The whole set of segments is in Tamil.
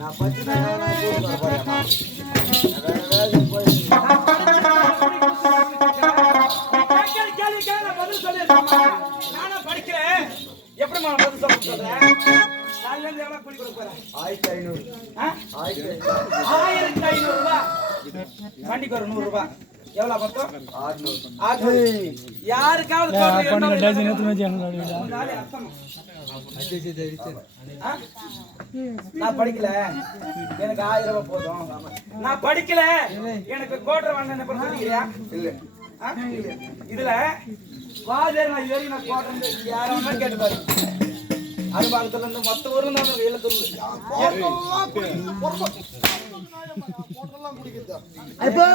நான் பத்தி நானும் படிக்கிறேன். எப்படிமா பதில் சொல்றேன்? எவ்வளவு கூலி கொடுக்க போறேன்? 1500. 1500 ரூபாய். வண்டிக்கு ஒரு 100 ரூபாய். எவ்வளவு மொத்தம்? 600. யாருக்காவது நான் படிக்கல, எனக்கு 1000 ரூபாய் போதும். நான் படிக்கல, எனக்கு கோட்டரை வாங்க என்ன சொல்லிக்கிறியா? இல்ல. இதுல வாஜர் நான் ஏறி நான் கோட்டை யாரும் கேட்டு பாரு. அனுபவத்துல இருந்து மொத்த ஊர்ல இருந்து வேலை சொல்லு. அப்போ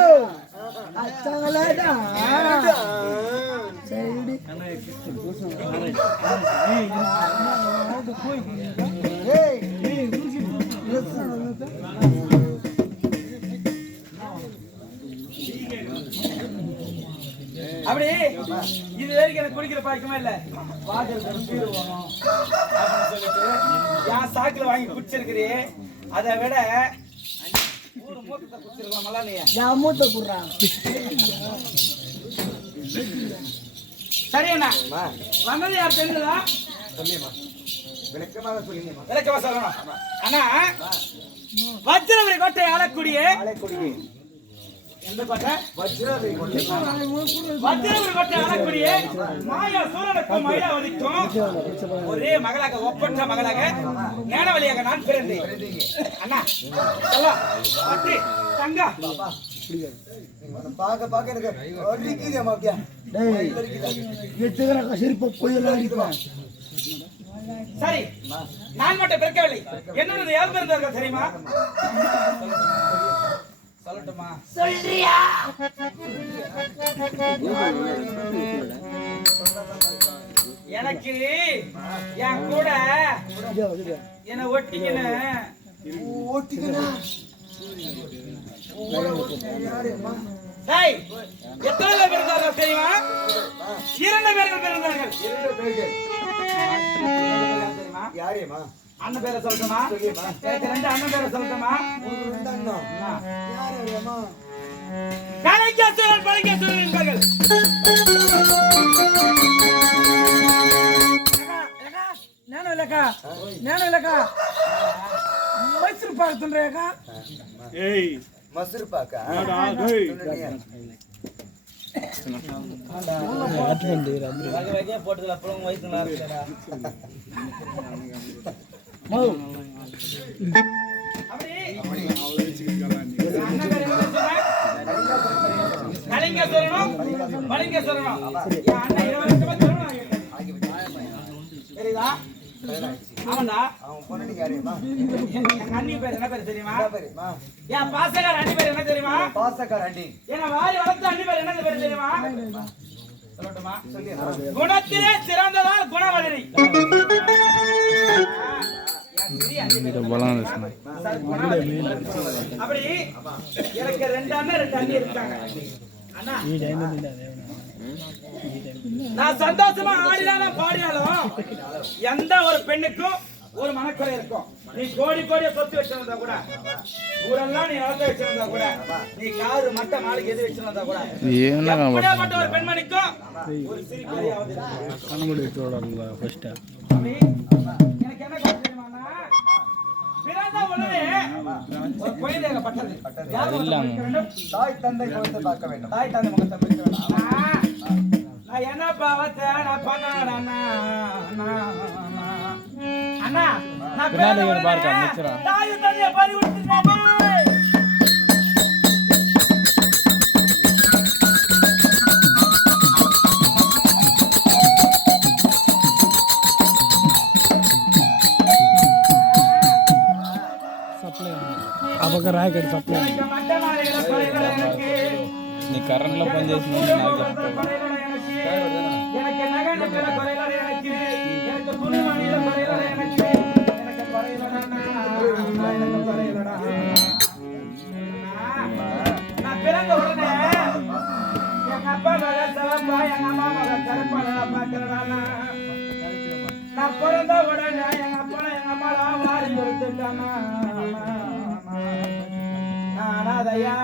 அச்சங்கலடா சைடு அப்படி இது வரைக்கும் எனக்கு குடிக்கிற பழக்கமே இல்ல. வாஜர் பீர் வேணும் அப்படின்னு சொல்லிட்டு என் சாக்குல வாங்கி குடிச்சிருக்கிறே. அதை விட ஒரு மூத்தத்தை குடிச்சிருக்கலாமல்ல நீ? யா மூத்த குடுறான். சரி அண்ணா, வந்தது யார் தெரியுதா? சொல்லியம்மா, விளக்கமாக சொல்லுங்கம்மா. விளக்கமா சொல்லணும் அண்ணா. வஜ்ரவரி கோட்டை ஆளக்கூடிய எந்த கோட்டை? வஜ்ரவரி கோட்டை ஆளக்கூடிய மாயா சூரனுக்கும் மயிலாவதிக்கும் ஒரே மகளாக, ஒப்பற்ற மகளாக, ஞானவழியாக நான் பிறந்தேன். அண்ணா சொல்லா பத்தி தங்கா பாக்க பாக்க எனக்கு அடிக்குதேம்மா. அப்படியா டேய் எட்டுகற கசிரிப்ப போயலாம் அடிப்பான். சரி, நான் மட்டும் பிறக்கவில்லை. என்னோட யார் பிறந்தார்கள் தெரியுமா? சொல்லட்டுமா? சொல்றியா? எனக்கு என் கூட என்ன ஒட்டிக்கின்னு டேய், எத்தனை பேர் பிறந்தார்கள் தெரியுமா? 2 பேர்கள் பிறந்தார்கள். 2 பேர்கள் தெரியுமா? யாரேம்மா? அண்ணன் பேரை சொல்லட்டுமா? எனக்கு 2 அண்ணன் பேரை சொல்லட்டுமா? 2 அண்ணா. யாரேம்மா? கலைஞர் பழங்கேஸ்வரர் என்பார்கள். நானும் இல்லக்கா மைசூர் பாக்கு துண்றேக்கா. ஏய் மசூர் பாக்கா? போட்டதுல அப்புறம் வயசுல இருக்கடா. கலிங்கேஸ்வரனும் பலிங்கேஸ்வரனும் தெரியுதா? ஆமாண்டா. அவன் பொண்ணு யாரேம்மா? எங்க அண்ணி பேர் என்ன பேர் தெரியுமா? என் பாசக்கார அண்ணி பேர் என்ன தெரியுமா? பாசக்கார அண்ணி. என்ன வாரி வளர்த்த அண்ணி பேர் என்ன பேர் தெரியுமா? சொல்லட்டுமா? குணத்திலே சிறந்ததால் குணவதிரி. அப்படி எனக்கு 2 அண்ணன் 2 அண்ணி இருக்காங்க. அண்ணா நான் சந்தோஷமா ஆடினாலும் பாடினாலும் எந்த ஒரு பெண்ணுக்கும் ஒரு மனக்குறை இருக்கும். நீ கோடி கோடிய சொத்து வச்சிருந்தா கூட, ஊரெல்லாம் நீ வளர்த்து வச்சிருந்தா கூட, நீ காரு மட்ட மாளிகை எது வச்சிருந்தா கூட, எப்படியாப்பட்ட ஒரு பெண்மணிக்கும் ஒரு சிரிப்பறியாவது எனக்கு என்ன தெரியுமாண்ணா? பிறந்த உடனே ஒரு குழந்தைப்பட்டது. தாய் தந்தை முகத்தை பார்க்க வேண்டும். தாய் தந்தை முகத்தை பார்க்க வேண்டும். என்ன பாவத்தை நான் பண்ண அண்ணா, நான் தாய் தந்தைய பறி விட்டுட்டேன். నీ కరెంట్లో పని చేసిన பிறந்த உடனே எங்க அப்பா மக சிவப்பா, எங்க அம்மா மக கருப்பா பாக்குறா. நான் பிறந்த உடனே எங்க அப்பா எங்க அம்மா வாரி கொடுத்துட்டாங்க. விட்டமா நானாதையா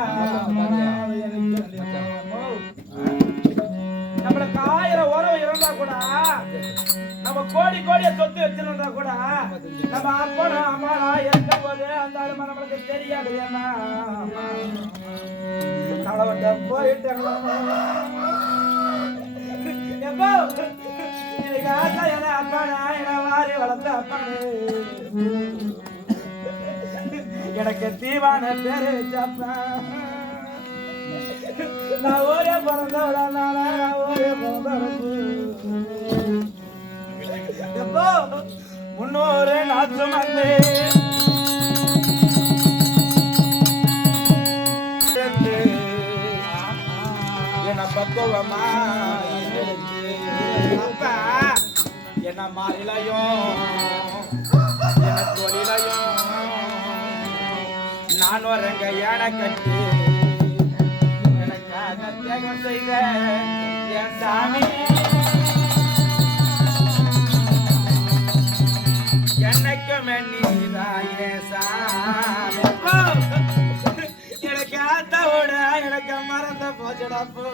நம்மளுக்கு 1000 உறவு இருந்தா கூட நம்ம கோடி கோடிய சொத்து வச்சிருந்தா கூட நம்ம அப்பனா அம்மா இருக்கும் போது அந்த அருமை நம்மளுக்கு தெரியாது ஏமா அவளை போயிட்டாங்களா எப்போ எனக்கு ஆசை என்ன அப்பானா என்ன வாரி வளர்த்த அப்பானு எனக்கு தீவான பேரு வச்சப்பா நான் ஒரே பிறந்தவளா நான் ஒரே பிறந்தவளப்பு எப்போ 300 நாத்து வந்து என்ன பக்குவமா அப்பா என்ன மாறிலையும் என்ன தொழிலையும் நான் வரங்க யானை கட்டி எனக்காக தியாகம் செய்த என் சாமி என்னைக்குமே நீதாயே சாமி எனக்கு ஆத்தோட எனக்கு மறந்த போச்சடப்போ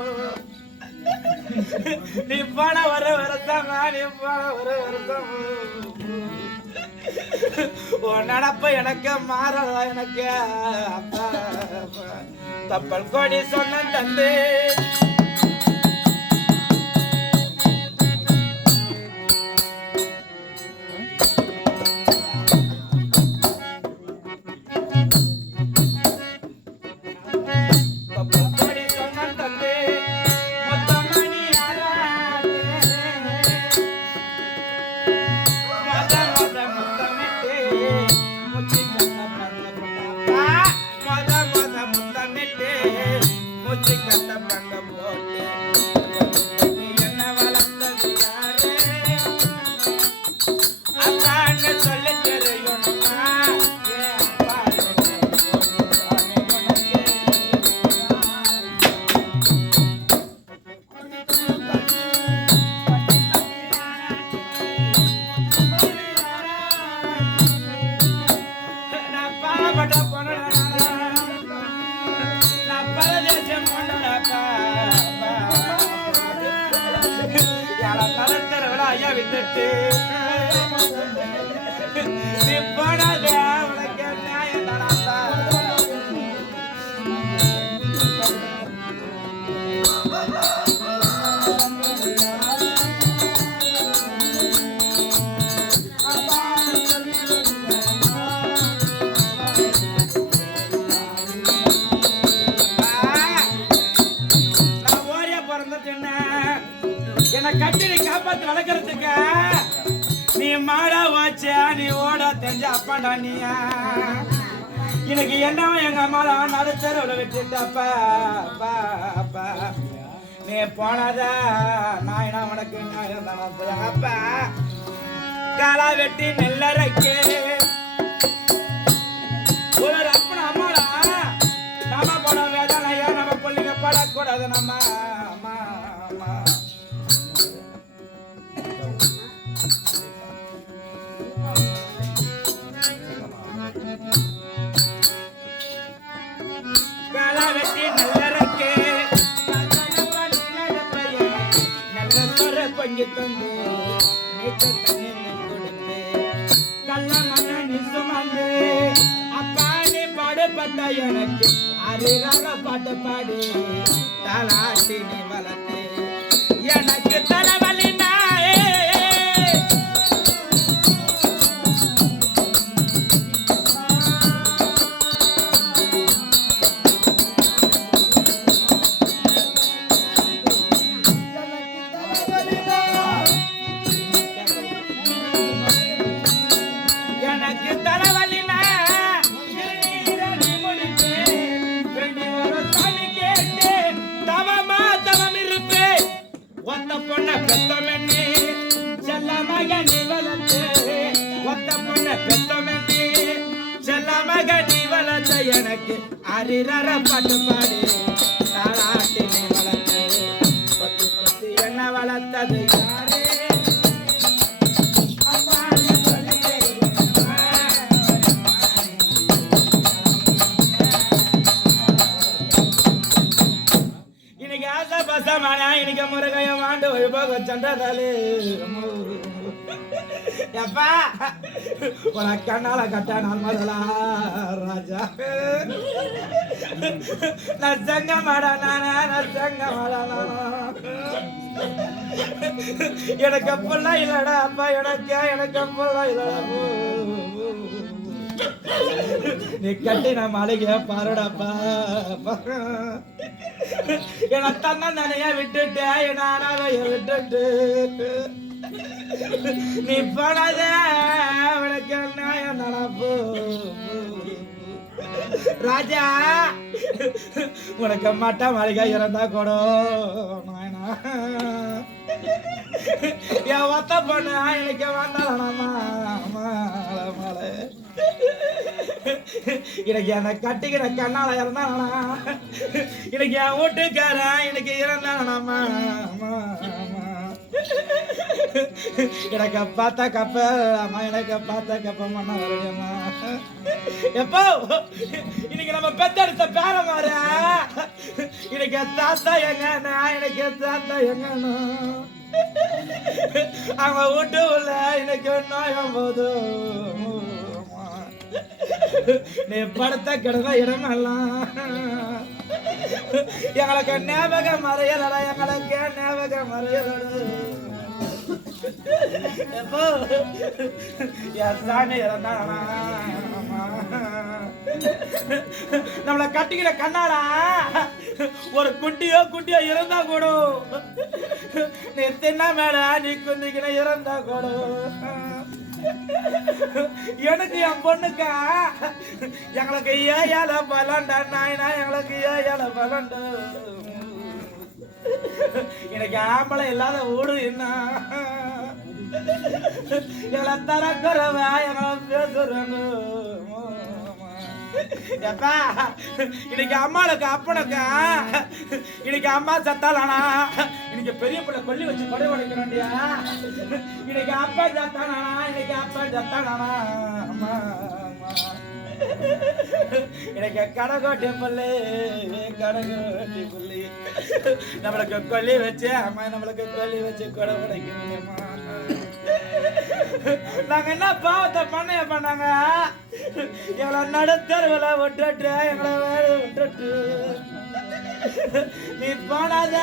நீ போன வர வருத்தமா நீ போன வர வருத்தம் உன் நடப்பு எனக்கு மாறல எனக்கு அப்பா தப்பல் கொடி சொன்ன தந்து விட்டுட்டு உனக்கு நியாயம் நடந்தா நான் ஓரியா பிறந்துட்டேன் என்னை கட்டி நீ காப்பாத்து வளர்க்கறதுக்கு நீ மாடா வாச்சா நீ ஓடா தெரிஞ்ச அப்பாடா நீயா எனக்கு என்னவோ எங்க அம்மாடா நடுத்தரவுல விட்டுட்டாப்பா அப்பா நீ போனதா நான் என்ன உனக்கு அப்பா காலா வெட்டி நெல்லரைக்கு ஒரு அப்பன அம்மாடா நம்ம போட வேதனையா நம்ம பிள்ளைங்க படக்கூடாது நம்ம அம்மா அம்மா கொஞ்சி தந்து நீச்ச தண்ணி கொடுத்து கள்ள மண்ண நீ சுமந்து அப்பா நீ பாடுபட்ட எனக்கு அரிராக பாட்டு பாடி தலாட்டி நீ வளர்த்து எனக்கு தலைவலி நாயே எனக்கு அரிரர பாட்டு பாடி தாளாட்டி நீ வளர்த்து பத்து பத்து என்ன வளர்த்தது யாரே சண்டதாலே எப்பா உனக்கு கண்ணால கட்டான முதலா ராஜா நச்சங்க மாடானா நச்சங்க மாடானா எனக்கு அப்பெல்லாம் இல்லடா அப்பா எனக்கு அப்பெல்லாம் இல்லடா நீ கட்டி நான் மாளிகைய பாருடாப்பா என தன்னைய விட்டுட்டு என் அனாதைய விட்டுட்டு நீ போனத உனக்கு நியாயம் நடப்பு ராஜா உனக்கு மட்ட மாளிகை இறந்தா கூட என் ஒத்த பொண்ணு எனக்கு வந்தாலாமா மாலை எனக்கு என்ன கட்டிக்கிற கண்ணால இறந்தானா எனக்கு என் வீட்டுக்காரன் எனக்கு இறந்தானாமா எனக்கு பார்த்த கப்ப அம்மா எனக்கு பார்த்த கப்ப மண்ண வருமா எப்போ இன்னைக்கு நம்ம பெத்தெடுத்த பேர மாற எனக்கு தாத்தா எங்கன்னா எனக்கு தாத்தா எங்கன்னு அவங்க வீட்டு உள்ள எனக்கு நோயம் போதும் நீ படுத்த கிடந்த இடமெல்லாம் எங்களுக்கு ஞாபகம் மறையலடா எங்களுக்கு ஞாபகம் மறையலடு எப்போ என் சாமி இறந்தானா நம்மளை கட்டிக்கிற கண்ணாடா ஒரு குட்டியோ இருந்தா கூட நீ தின்ன மேல நீ குந்திக்கிற இறந்தா கூட எனக்கு என் பொண்ணுக்கா எங்களுக்கு ஏழ பலண்டா நாயனா எங்களுக்கு ஏழ பலண்டு எனக்கு ஆம்பளை இல்லாத ஊடு என்ன எங்களை தரக்குறவா எங்களை பேசுறாங்க எப்பா இன்னைக்கு அம்மாளுக்கு அப்பனுக்கா இன்னைக்கு அம்மா சத்தாலானா இன்னைக்கு பெரிய பிள்ளை கொல்லி வச்சு கொடை உடைக்கணும்டியா இன்னைக்கு அப்பா சத்தானா இன்னைக்கு அப்பா சத்தானா அம்மா எனக்கு கடகோட்டி புள்ளி கடகோட்டி புள்ளி நம்மளுக்கு கொல்லி வச்சு அம்மா நம்மளுக்கு கொல்லி வச்சு கொடை உடைக்கணும்மா நாங்க என்ன பாவத்தை பண்ணாங்க எங்களை நடுத்தருவில விட்டுட்டு எங்களை வேலை விட்டுட்டு நீ போனாத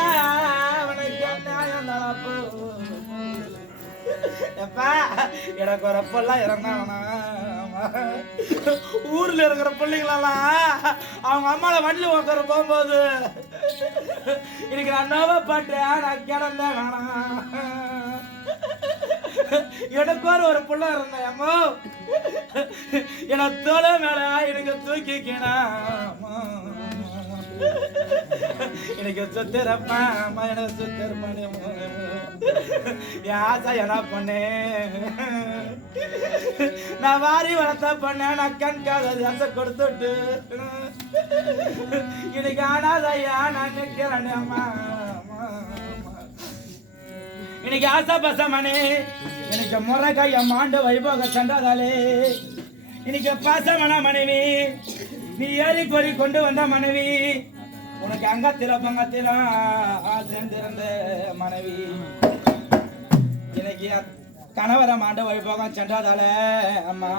உனக்கு நியாயம் நடப்பு எப்பா எனக்கு ஒரு பொல்லாம் இறந்தாவனா ஊர்ல இருக்கிற பிள்ளைங்களெல்லாம் அவங்க அம்மாவை வண்டியில் உட்கார போகும்போது இன்னைக்கு நான் நோவ பாட்டேன் நான் கிடந்தேன் எனக்கு ஒரு புள்ள இருந்தேன் அம்மா என தோலை மேல எனக்கு தூக்கிக்கணா எனக்கு சுத்திரப்பா அம்மா எனக்கு சுத்திரப்பானே என் ஆசை என்ன பண்ணேன் நான் வாரி வளர்த்த பண்ணேன் நான் கண் காதல் ஆசை கொடுத்துட்டு இன்னைக்கு ஆனாதையா நான் நிற்கிறேன் அம்மா இன்னைக்கு ஆசா பசமனே எனக்கு முறை கைய மாண்டு வைபோக சென்றதாலே இன்னைக்கு பாசமான மனைவி நீ ஏறி கோரி கொண்டு வந்த மனைவி உனக்கு அங்கத்தில பங்கத்திலாம் சேர்ந்திருந்த மனைவி இன்னைக்கு கணவரை மாண்டு வைபோகம் சென்றதால அம்மா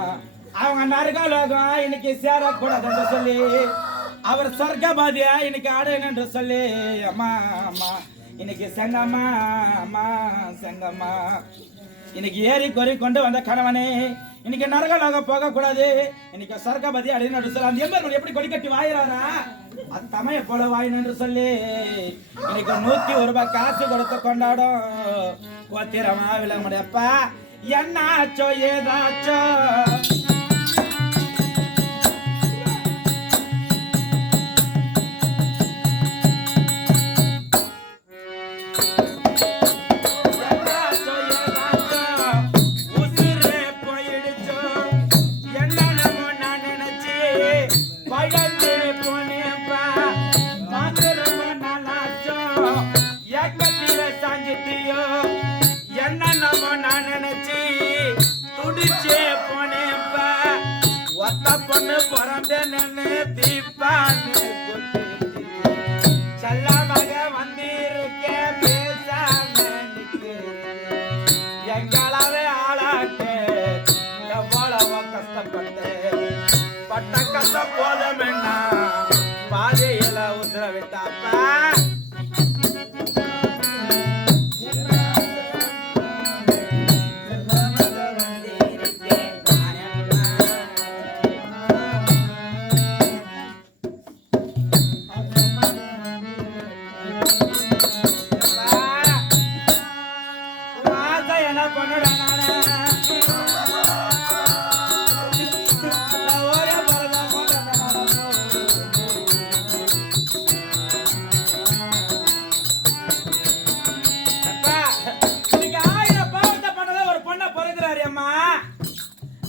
அவங்க நரகலோகம் இன்னைக்கு சேரக்கூடாதுன்னு சொல்லி அவர் சொர்க்கபாதியா இன்னைக்கு ஆடுங்க என்று சொல்லி அம்மா அம்மா இன்னைக்கு செங்கம்மா அம்மா செங்கம்மா இன்னைக்கு ஏறி கொறி கொண்டு வந்த கணவனே இன்னைக்கு நரகலாக போக கூடாது இன்னைக்கு சொர்க்கபதி அப்படின்னு சொல்ல அந்த எம்பர் எப்படி கொடி கட்டி வாயிறாரா அது தமைய போல வாயின்னு என்று சொல்லி இன்னைக்கு 101 ரூபாய் காசு கொடுத்து கொண்டாடும் கோத்திரமா விளங்க முடியப்பா என்னாச்சோ ஏதாச்சோ பொண்ணு பிறந்தேன்னு தீப்பான்னு செல்லமாக வந்திருக்க பேசாம நிக்கிறேன் பட்ட கச போதும் என்ன பாதையில உத்தர விட்டாப்பா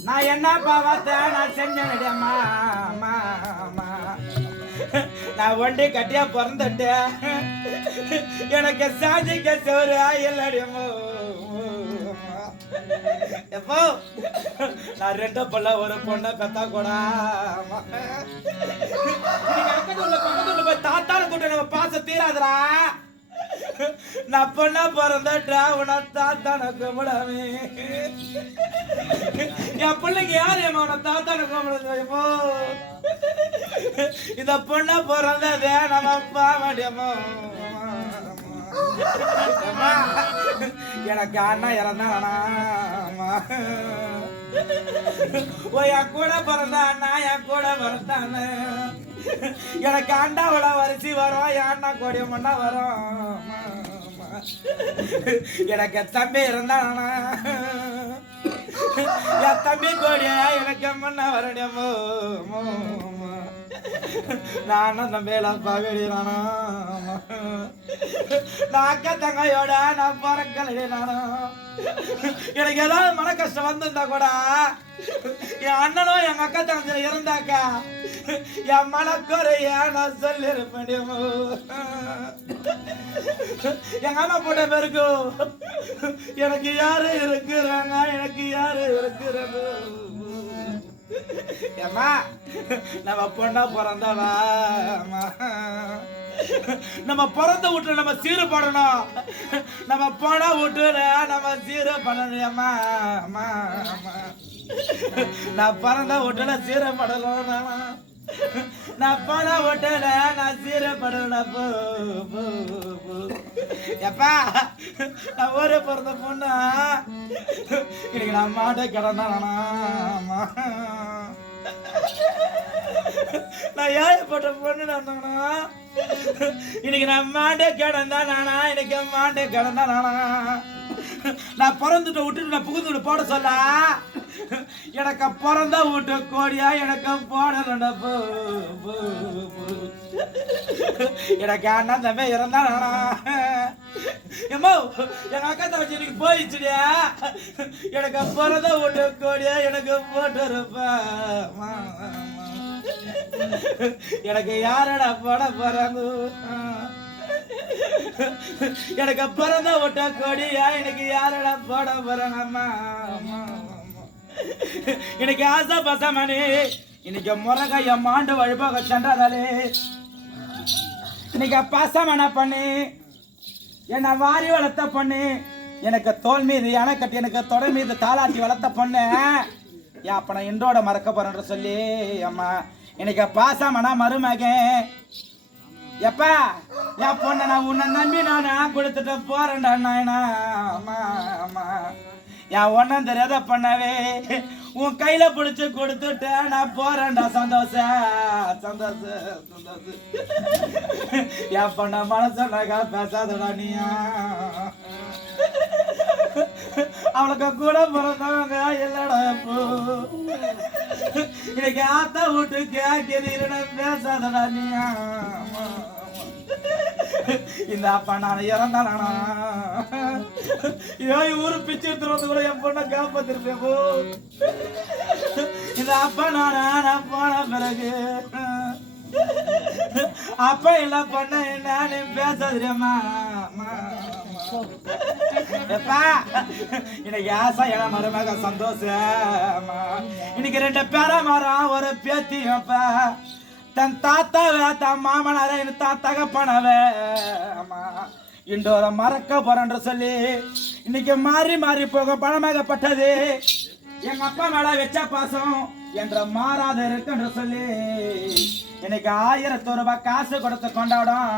நான் என்ன பாவத்தை நான் செஞ்சேன் அம்மா அம்மா அம்மா நான் ஒண்டி கட்டியா பிறந்துட்டேன் எனக்கு சாஞ்சிக்க சோறு இல்லடியம்மோ எப்போ நான் ரெண்டு பல்ல ஒரு பொண்ணை பெத்தா கூட பக்கத்துல போய் தாத்தான கூட்ட நம்ம பாச தீராதுரா நான் பொண்ணா பிறந்துட்டா உன தாத்தான கும்பிடாமே என் பிள்ளைக்கு யாரு உன தாத்தான கும்பிடுமோ இந்த பொண்ணா பிறந்ததே நம்ம அப்பா மாட்டியம்மோ எனக்கு அண்ணா இறந்தானா ஓ என் கூட பிறந்த அண்ணா என் கூட பிறந்தானு எனக்கு அண்டாவோட வரிசை வரும் என் அண்ணா கோடிய மண்ணா வரும் எனக்கு தம்பி இருந்தானா என் தம்பி கோடியா எனக்கு மண்ணா வரடியமோ நானும் தம்பியில பகடினானோ நான் அக்கா தங்கையோட நான் பிறக்கலைனானோ எனக்கு ஏதாவது மன கஷ்டம் வந்திருந்தா கூட என் அண்ணனும் எங்க அக்கா தங்கச்சில இருந்தாக்கா என் மனக்குறைய நான் சொல்லிருப்பேன் எங்க அம்மா போட்ட பேருக்கு எனக்கு யாரு இருக்கிறாங்க எனக்கு யாரு இருக்கிறாங்க ஏம்மா நம்ம பொண்ணா பிறந்தவா நம்ம பிறந்த வீட்டுல நம்ம சீரு பண்ணணும் நம்ம போன வீட்டுல நம்ம சீரு பண்ணணும் அம்மா அம்மா அம்மா நான் பிறந்த வீட்டுல சீர படணும் நான் போன வீட்டுல நான் சீர படணும் எப்பா நான் ஊரே பிறந்த பொண்ணா இன்னைக்கு நான் மாட்டை கிடந்தானா நான் ஏழப்பட்ட பொண்ணு நடந்தானா இன்னைக்கு நான் மாட்டே கிடந்தா நானா இன்னைக்கு மாட்டே கிடந்தா நானா நான் பிறந்துட்ட விட்டுட்டு நான் புகுந்து போட சொல்ல எனக்கு பிறந்த வீட்டு கோடியா எனக்கு போடலண்ட எனக்கு அண்ணன் தம்பி இறந்தா நானா எம்மோ எங்க அக்கா தங்கச்சி இன்னைக்கு போயிடுச்சுடியா எனக்கு பிறந்த வீட்டு கோடியா எனக்கு போட்டு இருப்பா எனக்கு யாரடா போட போறாங்க எனக்கு பிறந்த விட்ட கொடியா எனக்கு யாரடா போட போறாங்க அம்மா இன்னைக்கு ஆசை பசமணி இன்னைக்கு முருகைய மாண்டு வழிபாக சென்றதாலே இன்னைக்கு பசமனை பண்ணி என்னை வாரி வளர்த்த பொண்ணு எனக்கு தோல் மீது யானை கட்டி எனக்கு தொடை மீது தாளாட்டி வளர்த்த பொண்ணு ஏன் அப்ப நான் இன்றோட மறக்க போறேன்னு சொல்லி அம்மா இன்னைக்கு பாசமனா மருமகன் எப்பா என் பொண்ணை நான் உன்னை நம்பி நான் கொடுத்துட்டு போறேன்டா நாயனா அம்மா அம்மா என் ஒன்னும் தெரியாத பண்ணவே உன் கையில பிடிச்சு கொடுத்துட்ட நான் போறேன்டா சந்தோஷம் சந்தோஷம் சந்தோஷம் என் பொண்ண மனசா பேசாதடா நீயா அவளுக்கு கூட பிறந்தவங்க இல்லடா இப்போ இன்னைக்கு ஆத்தா விட்டு கேட்கிறீன்னு பேசாதடா நீயா இந்த அப்பா நான் இறந்தானா ஊரு பிச்சு எடுத்துறது கூட என் பொண்ணை காப்பாத்திருப்பேன் இந்த அப்பா நான் போன பிறகு அப்ப எல்லாம் பண்ண என்ன பேசாதிரியம்மா இன்னைக்கு ஆசை என மருமக சந்தோஷம் இன்னைக்கு ரெண்டு பேர மரம் ஒரு பேத்தியப்பா தன் தாத்தாவே தன் மாமனார தான் தகப்பனவே இன்றோர மறக்க போறேன்ற சொல்லி இன்னைக்கு மாறி மாறி போக பணமாகப்பட்டது எங்க அப்பா மேல வச்ச பாசம் என்ற மாறாத இருக்கு என்று சொல்லி இன்னைக்கு 1000 ரூபாய் காசு கொடுத்து கொண்டாடும்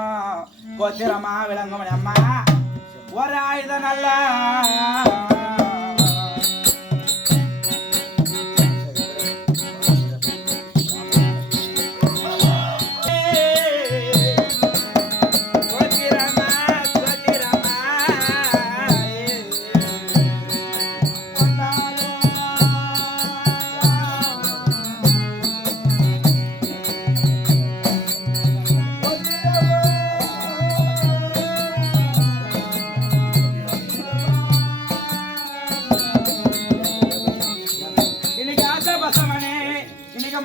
கோத்திரமா விளங்கும் அம்மா ஒரு ஆயுதம் நல்ல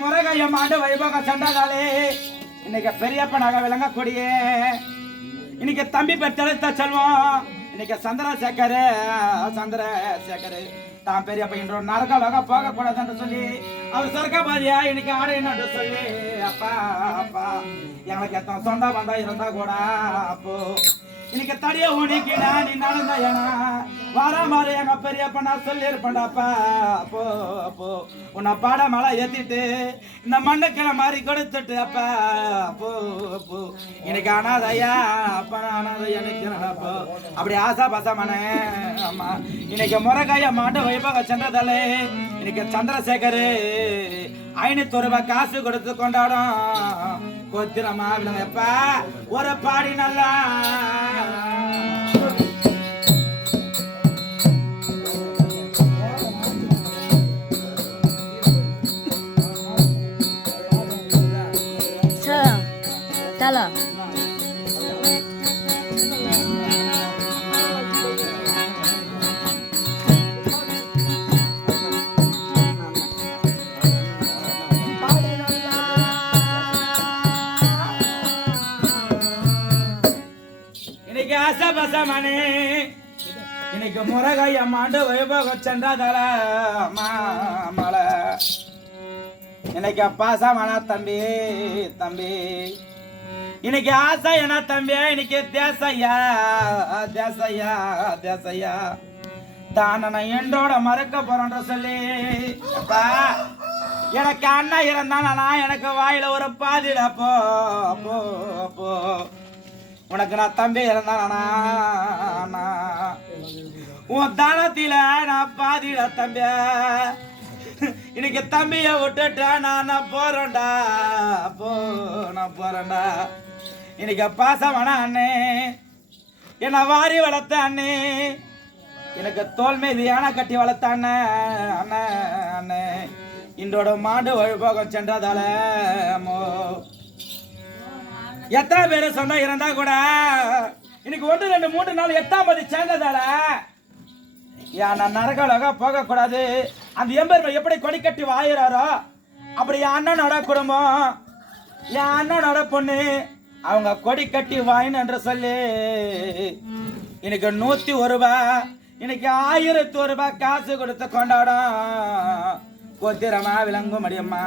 முருகையம் ஆண்டு வைபோக சண்டாதாலே இன்னைக்கு பெரியப்பனாக விளங்கக்கூடிய இன்னைக்கு தம்பி பெற்றெடுத்த செல்வம் இன்னைக்கு சந்திரசேகரு தான் பெரியப்ப இன்று நரகலோக போக கூடாதுன்னு சொல்லி அவர் சொர்க்கபாதியா இன்னைக்கு ஆடைன்னு சொல்லி அப்பா அப்பா எனக்கு எத்தனை சொந்த பந்தம் இருந்தா கூட அப்போ இன்னைக்கு தடிய உனிக்கினா நீ நடந்த ஏனா வார மாதிரி எங்க பெரியப்ப நான் சொல்லி இருப்பேன்டாப்பா அப்போ அப்போ உன்னை பாட மழை ஏத்திட்டு இந்த மண்ணுக்கிழ மாதிரி கொடுத்துட்டு அப்பா அப்போ அப்போ இன்னைக்கு அனாதையா அப்பா அனாதையா நிற்கிறப்போ அப்படி ஆசா பாசமான ஆமா இன்னைக்கு முருகைய மாட்டு வைபோக சென்றதாலே இன்னைக்கு சந்திரசேகரு 500 ரூபாய் காசு கொடுத்து கொண்டாடும் கோத்திரமா எப்ப ஒரு பாடி நல்லா चलो இன்னைக்கு ஆசபாசமானே இன்னைக்கு முருகைய மாண்டு வைபோக சென்றாதால மலை இன்னைக்கு பாசமான தம்பி தம்பி இன்னைக்கு ஆசை என்ன தம்பி இன்னைக்கு தேசையா தேசையா தேசையா தான என்றோட மறக்க போறோன்ற சொல்லி அப்பா எனக்கு அண்ணன் இருந்தானா எனக்கு வாயில ஒரு பாதிடா போ போ போ உனக்கு நான் தம்பி இருந்தானா உன் தானத்தில நான் பாதிடா தம்பிய இன்னைக்கு தம்பிய விட்டுட்டா நான் போறேன்டா போ நான் போறேன்டா இன்னைக்கு பாசமான அண்ணே என்னை வாரி வளர்த்த அண்ணே எனக்கு தோல் மீது யானை கட்டி வளர்த்த அண்ணன் அண்ணன் அண்ணே இன்றோட மாடு வழிபோகம் சென்றதால எத்தனை பேரு சொன்னா இருந்தா கூட இன்னைக்கு 1 2 3 4 8ஆம் தேதி சேர்ந்ததால நான் நரகலோக போக கூடாது அந்த எம்பெருமை எப்படி கொடி கட்டி வாயிறாரோ அப்படி என் அண்ணனோட குடும்பம் என் அண்ணனோட பொண்ணு அவங்க கொடி கட்டி வாயின்னு என்று சொல்லி இன்னைக்கு 101 ரூபாய் இன்னைக்கு 1001 ரூபாய் காசு கொடுத்து கொண்டாடும் கோத்திரமா விளங்கும் அடியம்மா